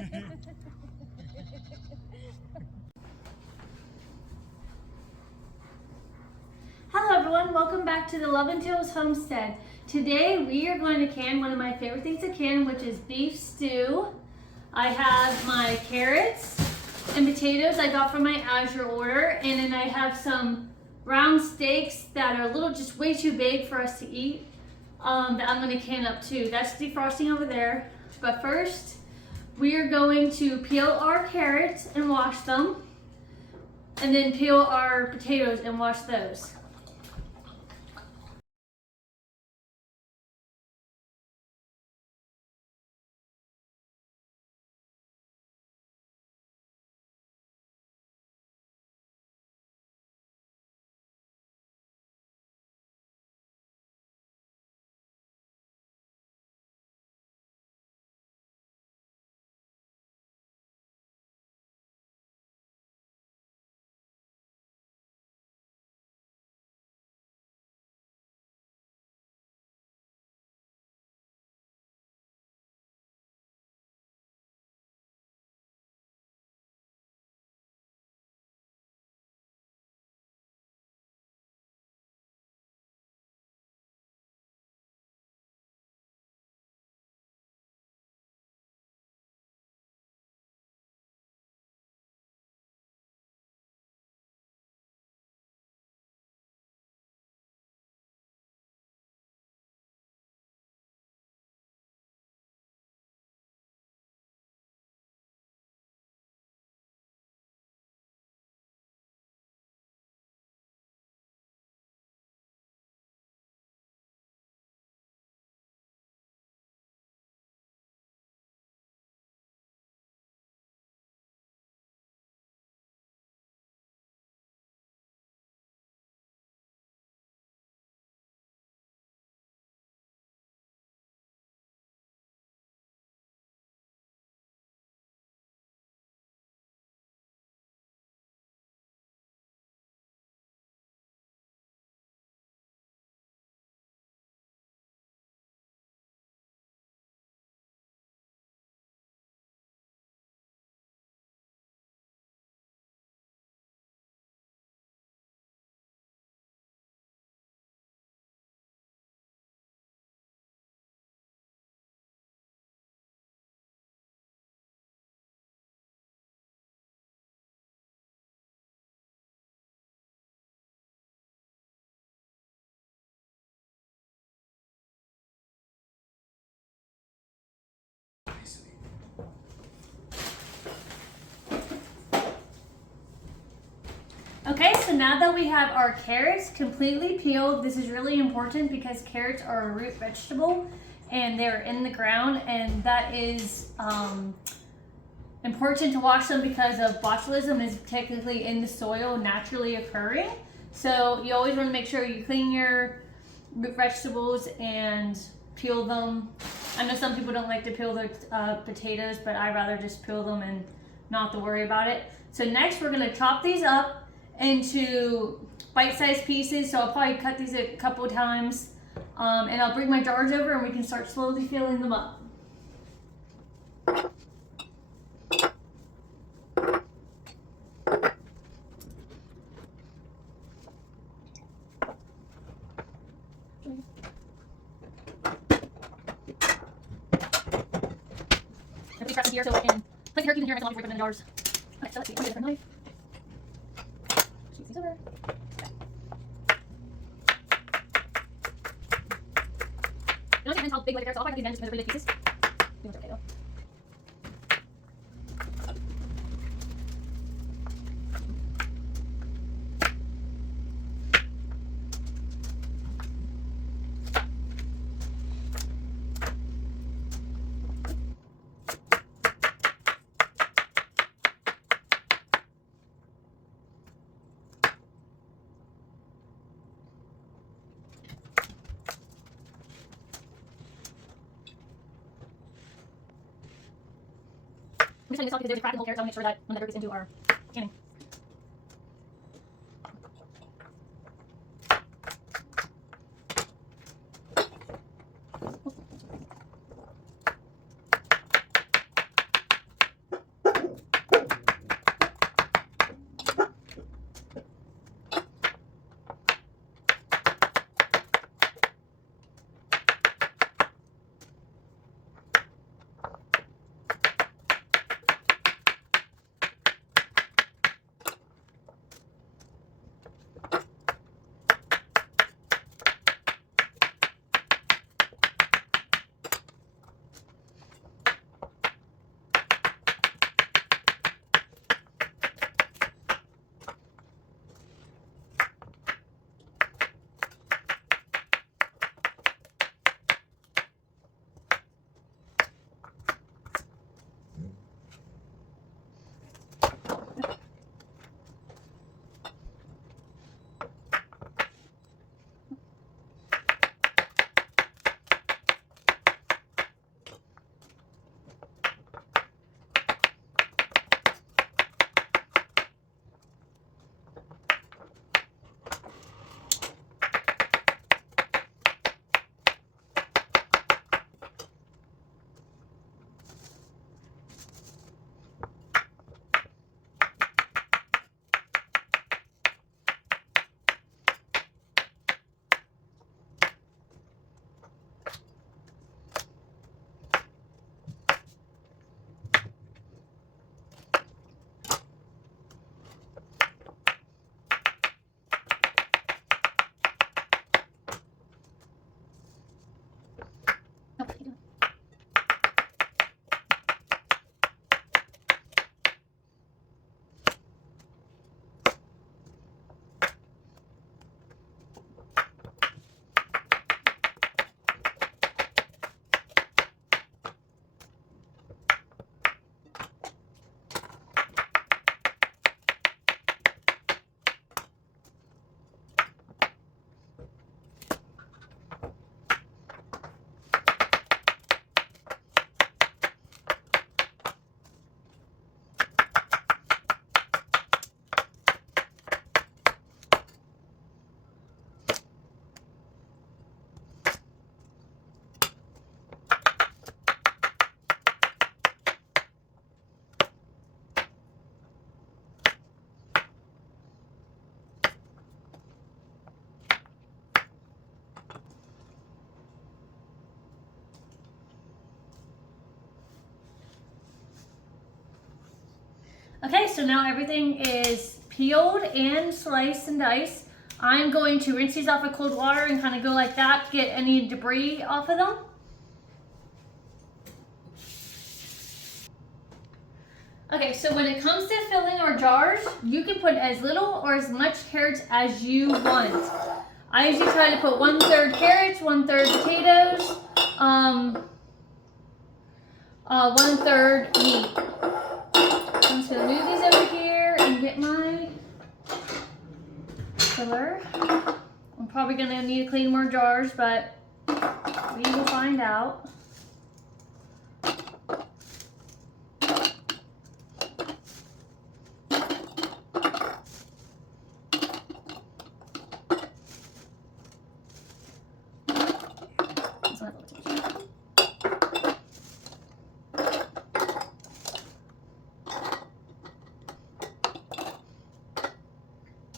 Hello everyone, welcome back to the Love and Tales Homestead. Today we are going to can one of my favorite things to can, which is beef stew. I have my carrots and potatoes I got from my Azure order, and then I have some round steaks that are a little just way too big for us to eat that I'm going to can up too. That's defrosting over there. But first, we are going to peel our carrots and wash them, and then peel our potatoes and wash those. Okay, so now that we have our carrots completely peeled, this is really important because carrots are a root vegetable and they're in the ground, and that is important to wash them because of botulism is technically in the soil naturally occurring. So you always want to make sure you clean your root vegetables and peel them. I know some people don't like to peel their potatoes, but I'd rather just peel them and not have to worry about it. So next we're going to chop these up into bite-sized pieces. So I'll probably cut these a couple times, and I'll bring my jars over and we can start slowly filling them up. Everything's pressed here so I can place the turkeys in here and I can obviously put them in the jars. Okay, so let's see, I'm gonna get a different knife. These over. It don't depend how big like the carrots are. I'll probably cut these because they're really big pieces. These ones are okay though. I'm just cutting this off because there's a crack in the whole carrot, so I'll make sure that when the dirt gets into our canning. Okay, so now everything is peeled and sliced and diced. I'm going to rinse these off with cold water and kind of go like that to get any debris off of them. Okay, so when it comes to filling our jars, you can put as little or as much carrots as you want. I usually try to put 1/3 carrots, 1/3 potatoes, 1/3 meat. I'm just gonna move these over here and get my filler. I'm probably gonna need to clean more jars, but we will find out.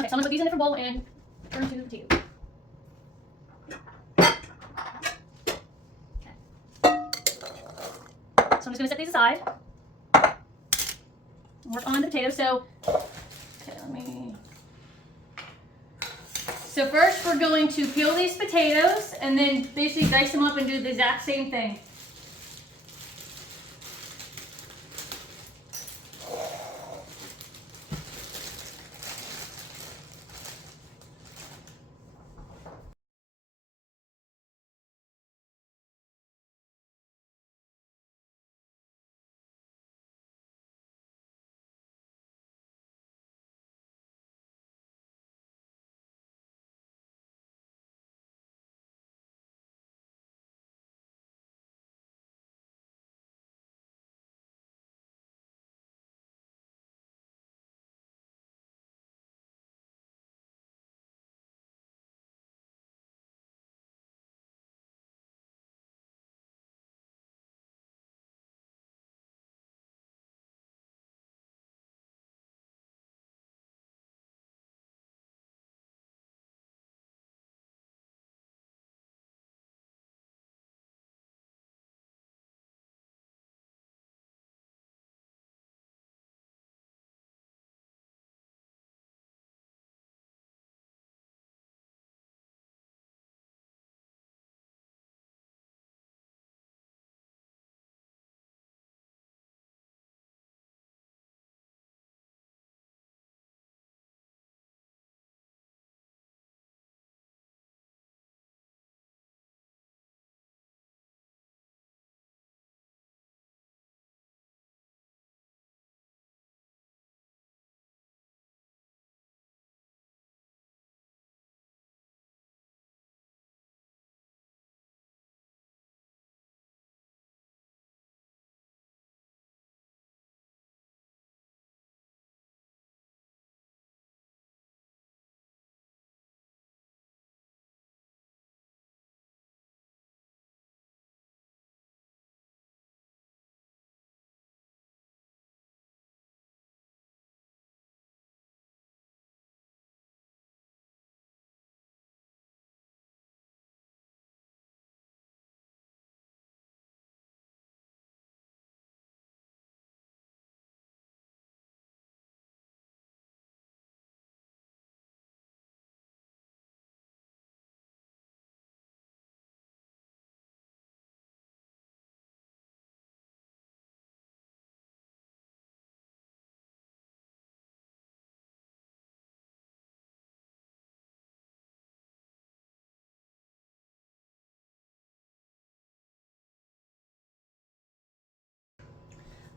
Okay, so I'm gonna put these in a different bowl and turn to the potato. Okay. So I'm just gonna set these aside. Work on the potatoes. So, okay, So first we're going to peel these potatoes and then basically dice them up and do the exact same thing.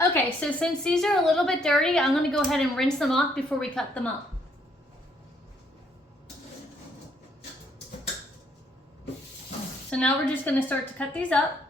Okay, so since these are a little bit dirty, I'm gonna go ahead and rinse them off before we cut them up. So now we're just gonna start to cut these up.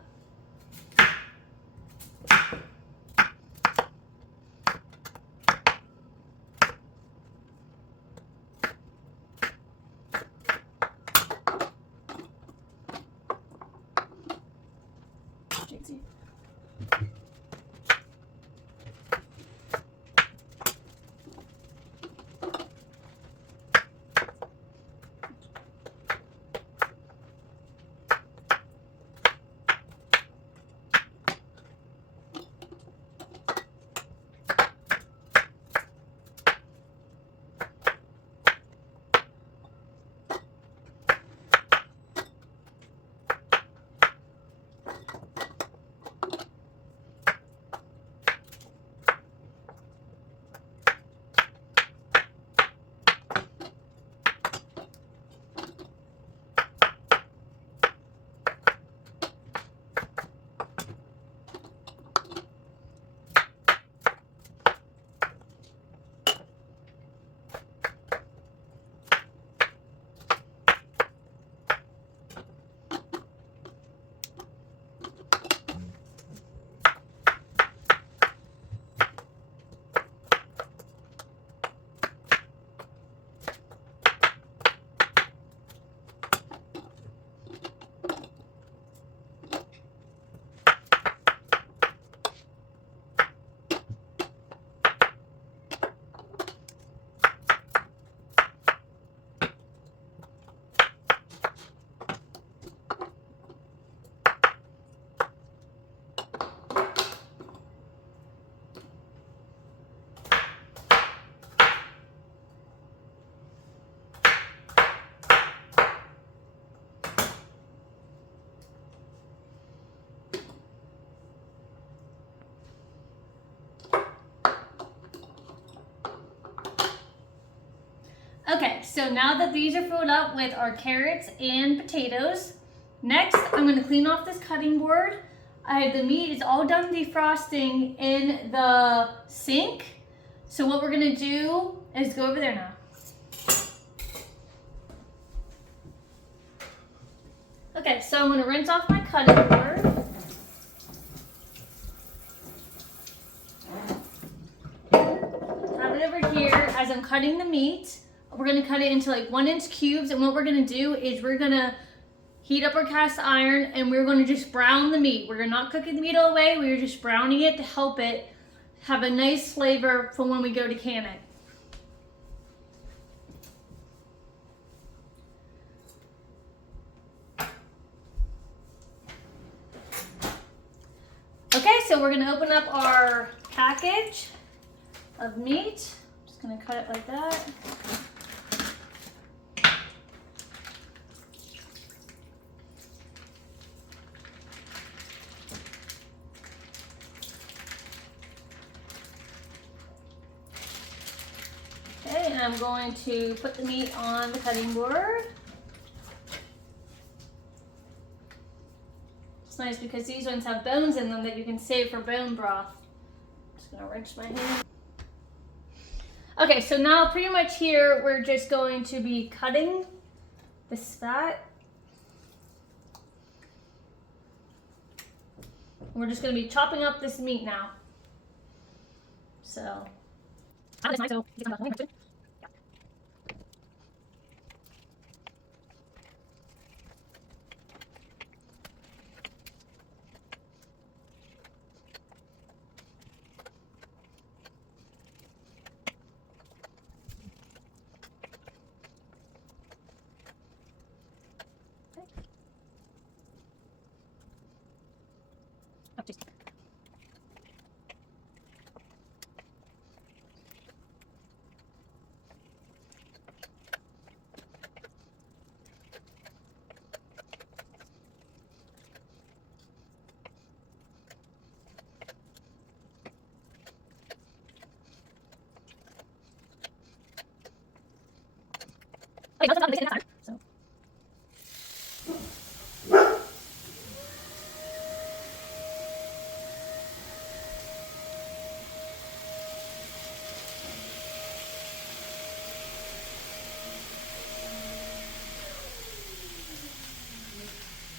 Okay, so now that these are filled up with our carrots and potatoes, next I'm going to clean off this cutting board. The meat is all done defrosting in the sink. So what we're going to do is go over there now. Okay, so I'm going to rinse off my cutting board. Have it over here as I'm cutting the meat. We're going to cut it into like 1-inch cubes, and what we're going to do is we're going to heat up our cast iron and we're going to just brown the meat. We're not cooking the meat all the way, we're just browning it to help it have a nice flavor for when we go to can it. Okay, so we're going to open up our package of meat. I'm just going to cut it like that. Okay, and I'm going to put the meat on the cutting board. It's nice because these ones have bones in them that you can save for bone broth. I'm just gonna wrench my hand. Okay, so now pretty much here we're just going to be cutting this fat. We're just gonna be chopping up this meat now. So.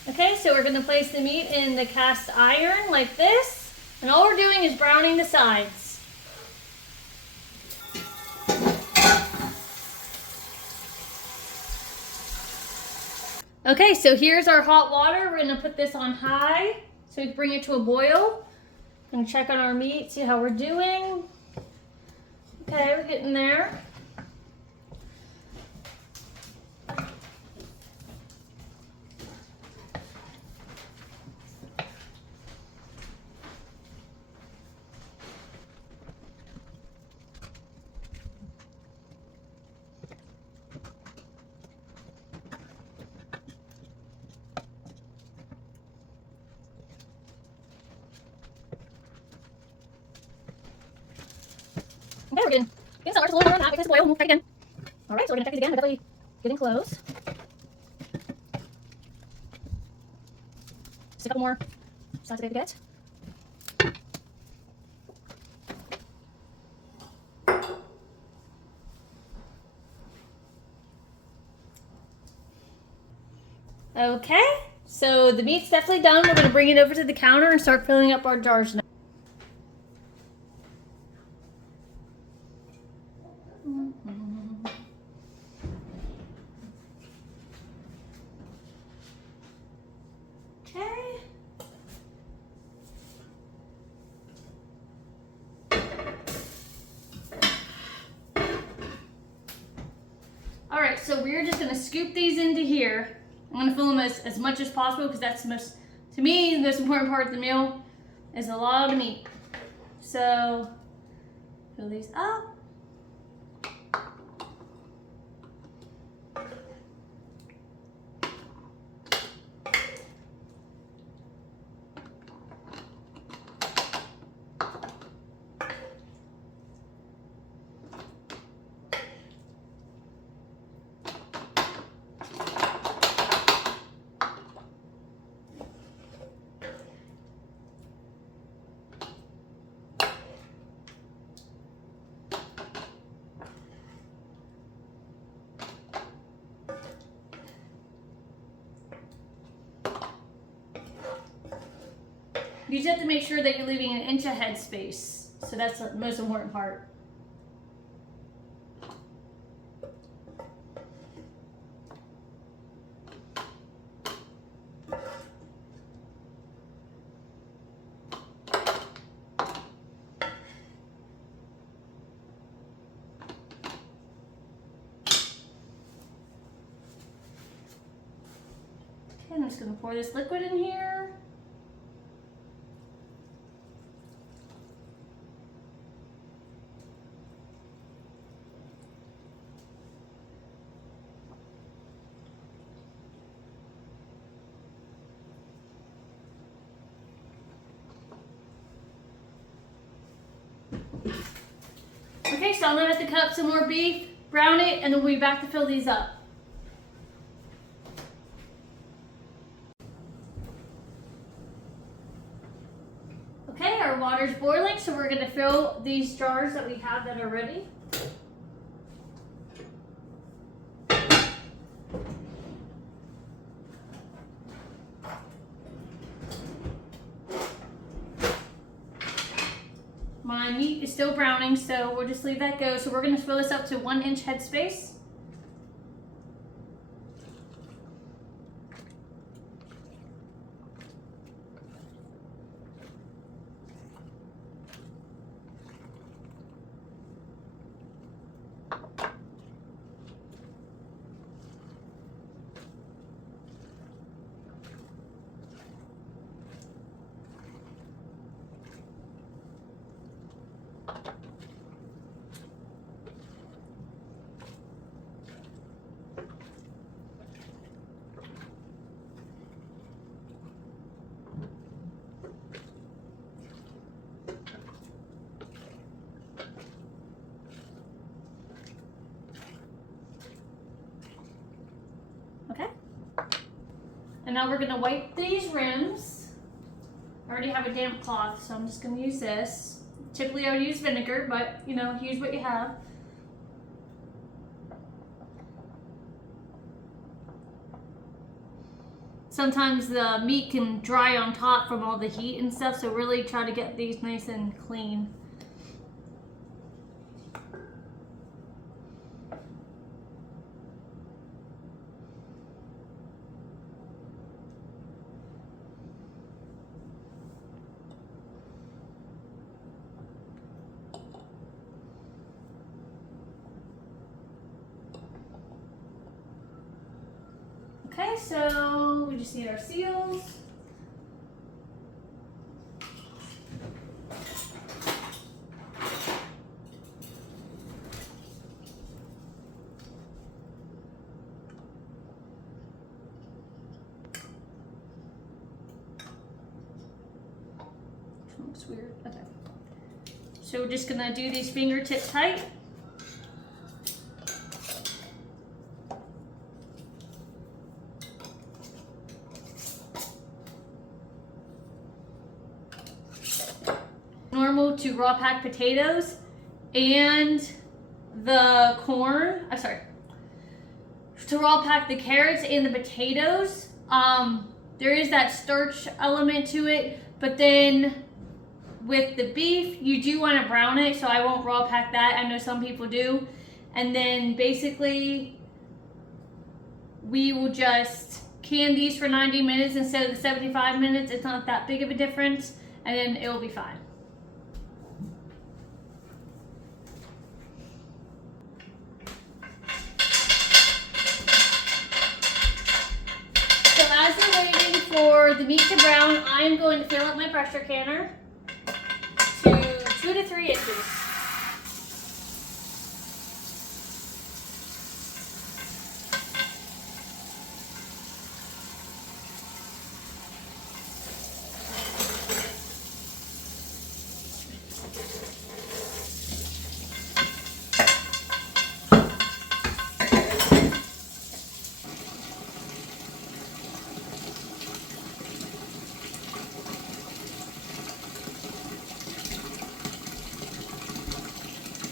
Okay, so we're going to place the meat in the cast iron like this, and all we're doing is browning the sides. Okay, so here's our hot water. We're going to put this on high so we can bring it to a boil. I'm going to check on our meat, see how we're doing. Okay, we're getting there. Okay, we're getting somewhere. Just a little more on that. Wait for this to boil. We'll check again. All right, so we're gonna check these again. We're definitely getting close. Just a couple more sides to get. Okay, so the meat's definitely done. We're gonna bring it over to the counter and start filling up our jars now. All right, so we're just gonna scoop these into here. I'm gonna fill them as much as possible because that's the most, to me, the most important part of the meal is a lot of meat. So, fill these up. You just have to make sure that you're leaving an inch of head space. So that's the most important part. I'm just going to pour this liquid in here. Okay, so I'm going to have to cut up some more beef, brown it, and then we'll be back to fill these up. Okay, our water's boiling, so we're going to fill these jars that we have that are ready. My meat is still browning, so we'll just leave that go. So we're going to fill this up to 1 inch headspace. Okay. And now we're going to wipe these rims. I already have a damp cloth, so I'm just going to use this. Typically I would use vinegar, but you know, use what you have. Sometimes the meat can dry on top from all the heat and stuff, so really try to get these nice and clean. Okay, so we just need our seals. Looks weird. Okay. So we're just gonna do these fingertip tight. Normal to raw packed potatoes and the corn. To raw pack the carrots and the potatoes. There is that starch element to it, but then with the beef, you do want to brown it, so I won't raw pack that. I know some people do. And then basically, we will just can these for 90 minutes instead of the 75 minutes. It's not that big of a difference, and then it will be fine. So as you're waiting for the meat to brown, I'm going to fill up my pressure canner to 2 to 3 inches.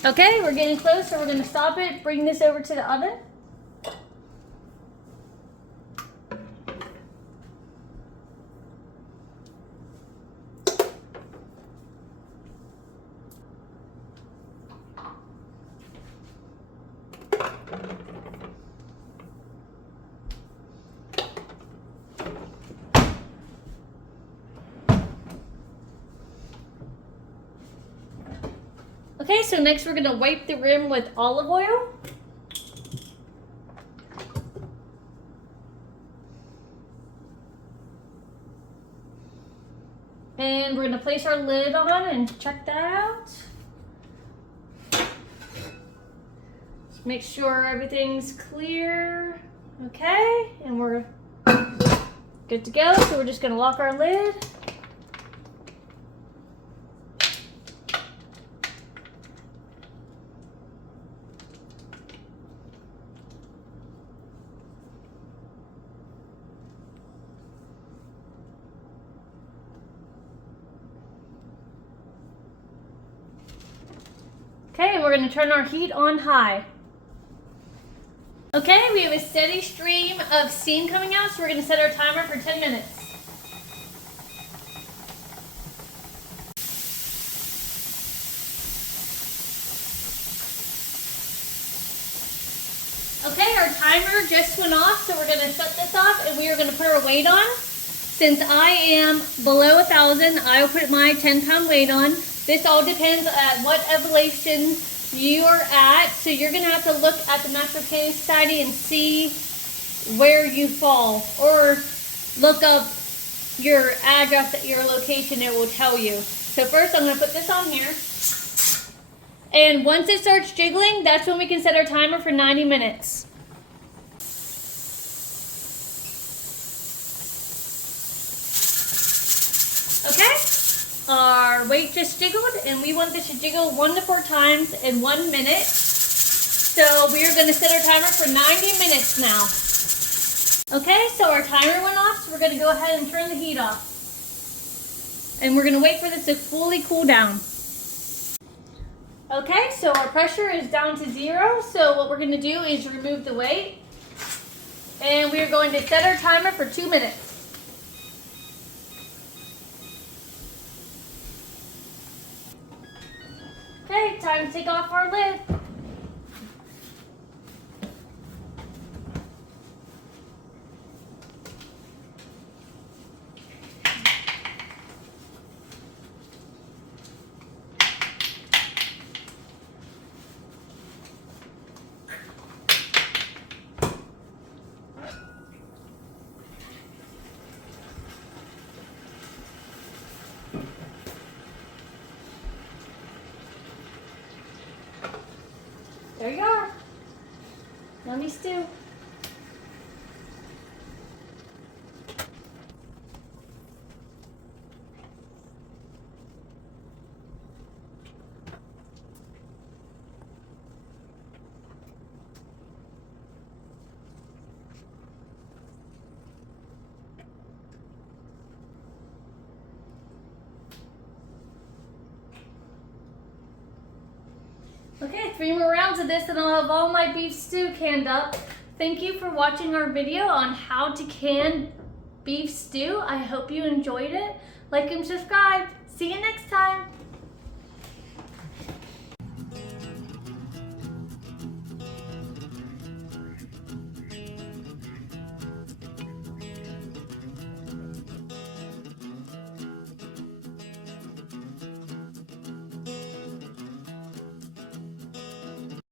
Okay, we're getting close, so we're going to stop it, bring this over to the oven. Okay, so next we're gonna wipe the rim with olive oil. And we're gonna place our lid on and check that out. Just make sure everything's clear. Okay, and we're good to go. So we're just gonna lock our lid. Okay, and we're going to turn our heat on high. Okay, we have a steady stream of steam coming out, so we're going to set our timer for 10 minutes. Okay, our timer just went off, so we're going to shut this off and we are going to put our weight on. Since I am below 1,000, I will put my 10-pound weight on. This all depends on what elevation you are at. So you're gonna have to look at the National Canning Society and see where you fall, or look up your address at your location, it will tell you. So first I'm gonna put this on here. And once it starts jiggling, that's when we can set our timer for 90 minutes. Okay? Our weight just jiggled, and we want this to jiggle 1 to 4 times in 1 minute. So we are going to set our timer for 90 minutes now. Okay, so our timer went off, so we're going to go ahead and turn the heat off. And we're going to wait for this to fully cool down. Okay, so our pressure is down to 0. So what we're going to do is remove the weight. And we are going to set our timer for 2 minutes. Okay, time to take off our lid. There you are. Yummy stew. Okay, 3 more rounds of this and I'll have all my beef stew canned up. Thank you for watching our video on how to can beef stew. I hope you enjoyed it. Like and subscribe. See you next time.